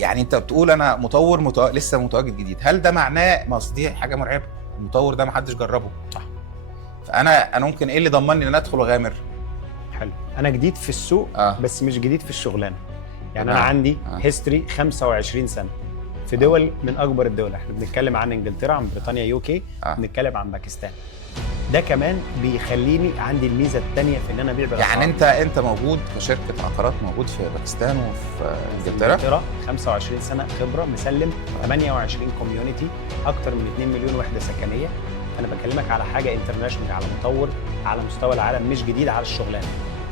يعني انت بتقول انا مطور لسه متواجد جديد، هل ده معناه ما اصل دي حاجه مرعبه، المطور ده ما حدش جربه صح، فانا ممكن ايه اللي ضمني ان انا ادخل واغامر؟ حلو، انا جديد في السوق بس مش جديد في الشغلانه. يعني انا عندي هيستوري 25 سنه في دول من اكبر الدول، احنا بنتكلم عن انجلترا، عن بريطانيا، يو كي، بنتكلم عن باكستان. ده كمان بيخليني عندي الميزه الثانيه في ان انا ابيع بالاسعار. يعني انت موجود كشركه عقارات موجود في باكستان وفي انجلترا 25 سنه خبره، مسلم 28 كوميونتي، اكتر من 2 مليون وحده سكنيه. انا بكلمك على حاجه انترناشونال، على مطور على مستوى العالم، مش جديد على الشغلانه.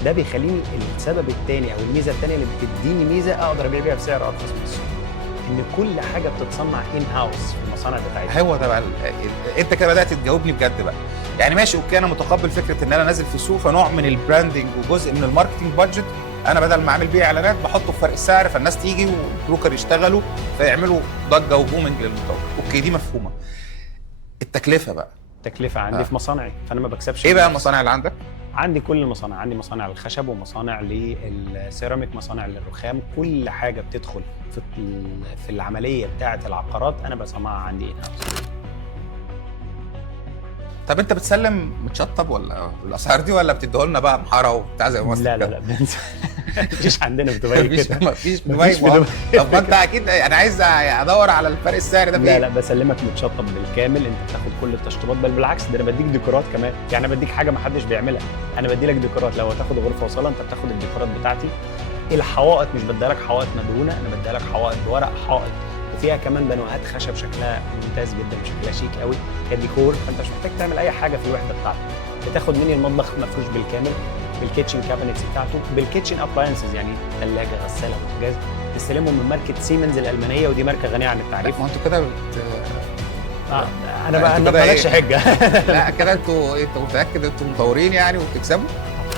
ده بيخليني السبب الثاني او الميزه الثانيه اللي بتديني ميزه اقدر ابيع بيها بسعر ارخص من السوق، ان كل حاجه بتتصنع ان هاوس في المصانع بتاعتنا. هو ده بقى انت كده بدات تجاوبني بجد بقى. يعني ماشي اوكي، انا متقبل فكره ان انا نازل في السوق، فنوع من البراندنج وجزء من الماركتنج بادجت، انا بدل ما اعمل بيه اعلانات بحطه في فرق السعر، فالناس تيجي والبروكر يشتغلوا فيعملوا ضجه وبومنج للمطور. اوكي دي مفهومه. التكلفه بقى، التكلفه عندي في مصانعي، فانا ما بكسبش. ايه بقى المصانع اللي عندك؟ عندي كل المصانع، عندي مصانع للخشب ومصانع للسيراميك، مصانع للرخام، كل حاجه بتدخل في العمليه بتاعه العقارات انا بصنعها عندي ان هاوس. طب انت بتسلم متشطب ولا الاسعار دي، ولا بتديه لنا بقى محاره وبتاع زي مصر؟ لا مفيش عندنا في دبي كده، مفيش في دبي. طب ما انت اكيد انا عايز ادور على الفرق السعر ده لا بسلمك متشطب بالكامل، انت بتاخد كل التشطيبات، بل بالعكس ده انا بديك ديكورات كمان. يعني انا بديك حاجه ما حدش بيعملها، انا بدي لك ديكورات. لو هتاخد غرفه وصاله انت بتاخد الديكورات بتاعتي. الحوائط مش بدي لك حوائط مدهونه، انا بدي لك حوائط بورق حائط وفيها كمان بانوهات خشب شكلها ممتاز جدا، شكلها شيك قوي كديكور، فانت مش محتاج تعمل اي حاجه في الوحده بتاعتك. بتاخد مني المطبخ مفروش بالكامل بالكيتشن كابينتس بتاعته، بالكيتشن ابلاينسز، يعني ثلاجه، غساله، بوتاجاز، تستلمهم من ماركه سيمنز الالمانيه، ودي ماركه غنيه عن التعريف. ما انتوا كده انا بقى ما بلاش حجه. لا كده انتوا متاكد انتوا مطورين يعني وبتكسبوا؟